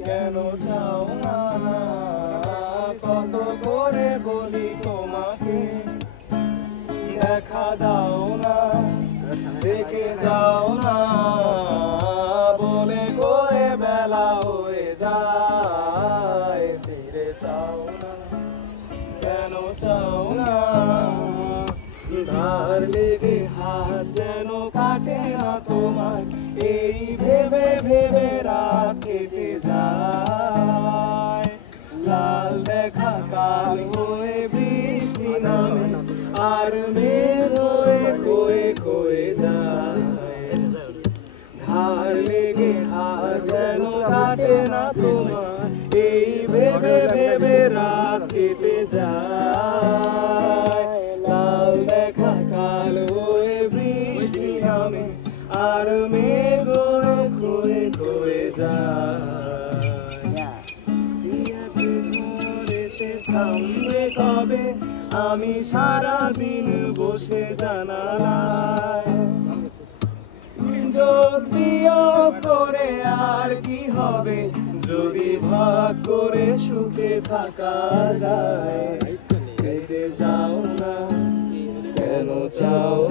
কেন চাও না কত করে বলি তোমাকে দেখা দাও না দেখে যাও না বলে কয়ে বেলা হয়ে যায় ফিরে চাও না কেন চাও না ধার লেগে হাত যেন কাটে না তোমার এই ভেবে ভেবে রাত কেটে যায় লাল দেখা কাল হয়ে বৃষ্টি নামে আর মেঘ হয়ে কয়ে কয়ে যায় ধার লেগে হাত যেন কাটে না তোমার এই ভেবে ভেবে রাত কেটে যায় লাল দেখা কাল হয়ে বৃষ্টি নামে আর মেঘ হয়ে কয়ে যায় এসে থামবে কবে আমি সারাদিন বসে জানালায় যোগ বিয়োগ করে আর কি হবে যদি ভাগ করে সুখে থাকা যায় ফিরে যাও না কেন চাও